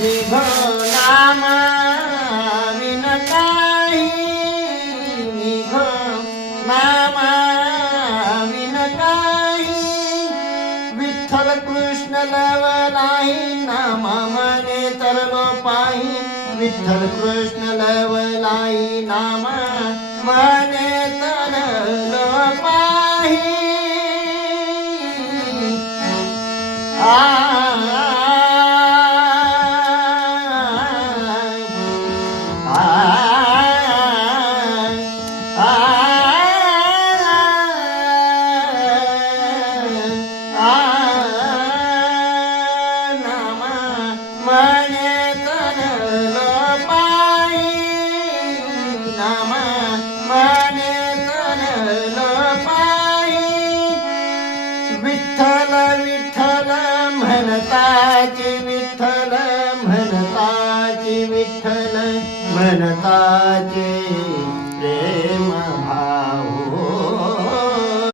निघो नाम विन काही, निघो नाम विन काही, विठ्ठल कृष्ण लव नाही, नाम मने तरलो पाही, विठ्ठल कृष्ण लव नाही, नाम मने तरलो पाही. नाम मने तरलो पाही, नाम मने तरलो पाही. विठ्ठल विठ्ठल म्हणताची, विठ्ठल म्हणताची, विठ्ठल म्हणताची.